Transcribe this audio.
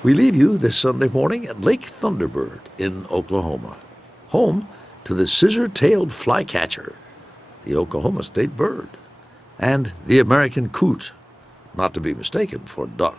We leave you this Sunday morning at Lake Thunderbird in Oklahoma, home to the Scissor-tailed Flycatcher, the Oklahoma state bird, and the American Coot, not to be mistaken for duck.